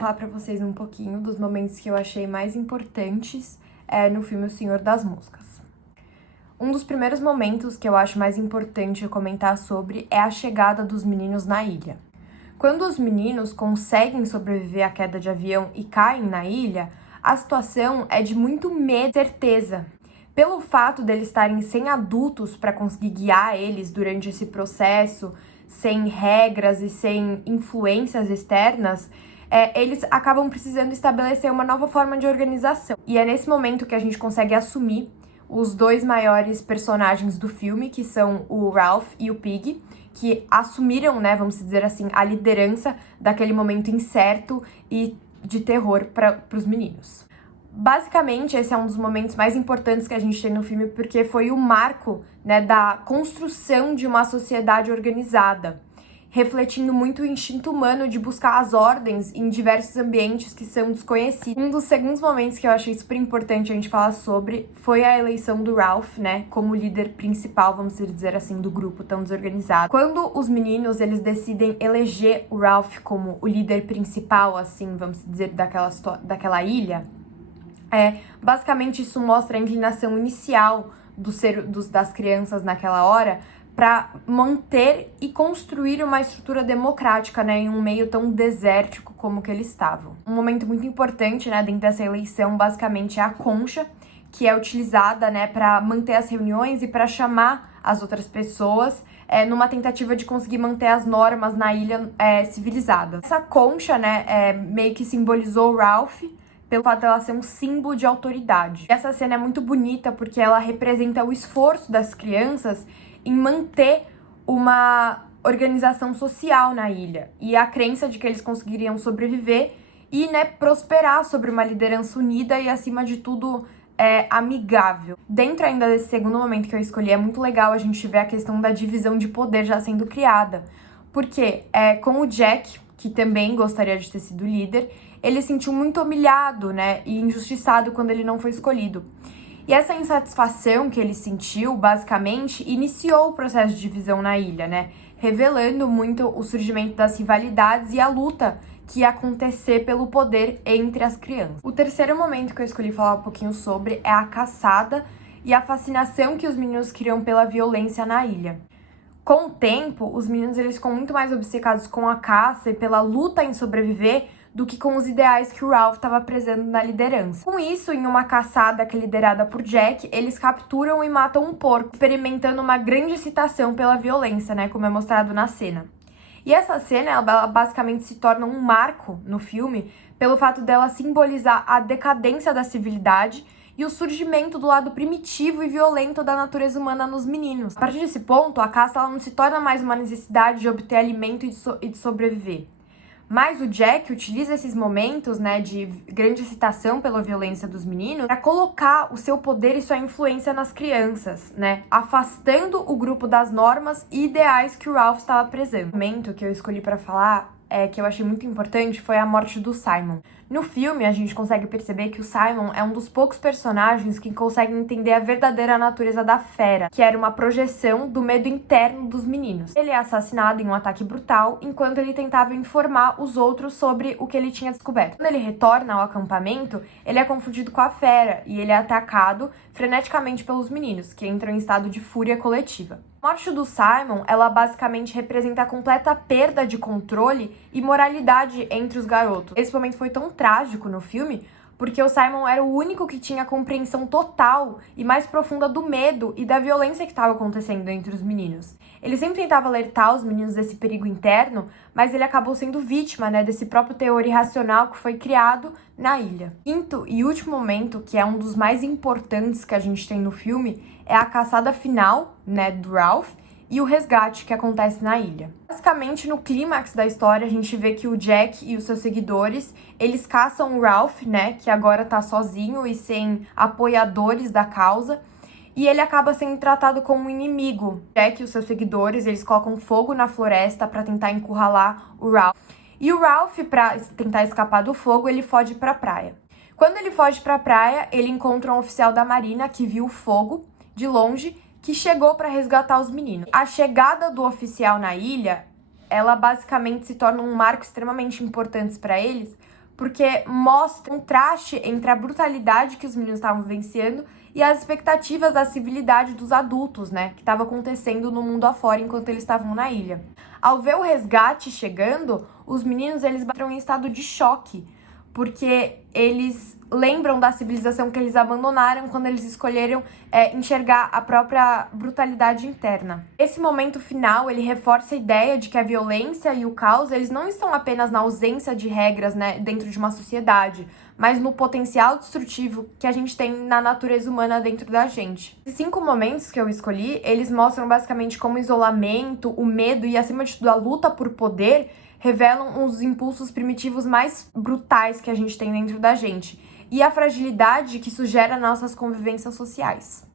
falar pra vocês um pouquinho dos momentos que eu achei mais importantes no filme O Senhor das Moscas. Um dos primeiros momentos que eu acho mais importante comentar sobre é a chegada dos meninos na ilha. Quando os meninos conseguem sobreviver à queda de avião e caem na ilha, a situação é de muito medo e certeza. Pelo fato deles estarem sem adultos para conseguir guiar eles durante esse processo, sem regras e sem influências externas, eles acabam precisando estabelecer uma nova forma de organização. E é nesse momento que a gente consegue assumir os dois maiores personagens do filme, que são o Ralph e o Pig, que assumiram, né, vamos dizer assim, a liderança daquele momento incerto e de terror para os meninos. Basicamente, esse é um dos momentos mais importantes que a gente tem no filme, porque foi o marco, né, da construção de uma sociedade organizada, refletindo muito o instinto humano de buscar as ordens em diversos ambientes que são desconhecidos. Um dos segundos momentos que eu achei super importante a gente falar sobre foi a eleição do Ralph, né, como líder principal, vamos dizer assim, do grupo tão desorganizado. Quando os meninos, eles decidem eleger o Ralph como o líder principal, assim, vamos dizer, daquela ilha, basicamente isso mostra a inclinação inicial das crianças naquela hora para manter e construir uma estrutura democrática, né, em um meio tão desértico como que eles estavam. Um momento muito importante, né, dentro dessa eleição, basicamente, é a concha, que é utilizada, né, para manter as reuniões e para chamar as outras pessoas, numa tentativa de conseguir manter as normas na ilha civilizada. Essa concha, né, meio que simbolizou o Ralph, pelo fato dela ser um símbolo de autoridade. E essa cena é muito bonita porque ela representa o esforço das crianças em manter uma organização social na ilha e a crença de que eles conseguiriam sobreviver e, né, prosperar sobre uma liderança unida e, acima de tudo, amigável. Dentro ainda desse segundo momento que eu escolhi, é muito legal a gente ver a questão da divisão de poder já sendo criada, porque com o Jack, que também gostaria de ter sido líder, ele se sentiu muito humilhado, né, e injustiçado quando ele não foi escolhido. E essa insatisfação que ele sentiu, basicamente, iniciou o processo de divisão na ilha, né? Revelando muito o surgimento das rivalidades e a luta que ia acontecer pelo poder entre as crianças. O terceiro momento que eu escolhi falar um pouquinho sobre é a caçada e a fascinação que os meninos criam pela violência na ilha. Com o tempo, os meninos eles ficam muito mais obcecados com a caça e pela luta em sobreviver do que com os ideais que o Ralph estava apresentando na liderança. Com isso, em uma caçada que é liderada por Jack, eles capturam e matam um porco, experimentando uma grande excitação pela violência, né, como é mostrado na cena. E essa cena, ela basicamente se torna um marco no filme pelo fato dela simbolizar a decadência da civilidade e o surgimento do lado primitivo e violento da natureza humana nos meninos. A partir desse ponto, a caça ela não se torna mais uma necessidade de obter alimento e de sobreviver. Mas o Jack utiliza esses momentos, né, de grande excitação pela violência dos meninos para colocar o seu poder e sua influência nas crianças, né, afastando o grupo das normas e ideais que o Ralph estava apresentando. O momento que eu escolhi para falar, que eu achei muito importante, foi a morte do Simon. No filme, a gente consegue perceber que o Simon é um dos poucos personagens que conseguem entender a verdadeira natureza da fera, que era uma projeção do medo interno dos meninos. Ele é assassinado em um ataque brutal, enquanto ele tentava informar os outros sobre o que ele tinha descoberto. Quando ele retorna ao acampamento, ele é confundido com a fera e ele é atacado freneticamente pelos meninos, que entram em estado de fúria coletiva. A morte do Simon, ela basicamente representa a completa perda de controle e moralidade entre os garotos. Esse momento foi tão trágico no filme porque o Simon era o único que tinha a compreensão total e mais profunda do medo e da violência que estava acontecendo entre os meninos. Ele sempre tentava alertar os meninos desse perigo interno, mas ele acabou sendo vítima, né, desse próprio terror irracional que foi criado na ilha. Quinto e último momento, que é um dos mais importantes que a gente tem no filme, é a caçada final, né, do Ralph e o resgate que acontece na ilha. Basicamente, no clímax da história, a gente vê que o Jack e os seus seguidores, eles caçam o Ralph, né, que agora tá sozinho e sem apoiadores da causa, e ele acaba sendo tratado como um inimigo. Jack e os seus seguidores, eles colocam fogo na floresta para tentar encurralar o Ralph. E o Ralph, para tentar escapar do fogo, ele foge para a praia. Quando ele foge para a praia, ele encontra um oficial da Marinha que viu o fogo de longe, que chegou para resgatar os meninos. A chegada do oficial na ilha, ela basicamente se torna um marco extremamente importante para eles, porque mostra um contraste entre a brutalidade que os meninos estavam vivenciando e as expectativas da civilidade dos adultos, né, que estava acontecendo no mundo afora enquanto eles estavam na ilha. Ao ver o resgate chegando, os meninos eles bateram em estado de choque, porque eles lembram da civilização que eles abandonaram quando eles escolheram enxergar a própria brutalidade interna. Esse momento final, ele reforça a ideia de que a violência e o caos, eles não estão apenas na ausência de regras, né, dentro de uma sociedade, mas no potencial destrutivo que a gente tem na natureza humana dentro da gente. Os 5 momentos que eu escolhi, eles mostram basicamente como o isolamento, o medo e, acima de tudo, a luta por poder revelam os impulsos primitivos mais brutais que a gente tem dentro da gente e a fragilidade que isso gera nas nossas convivências sociais.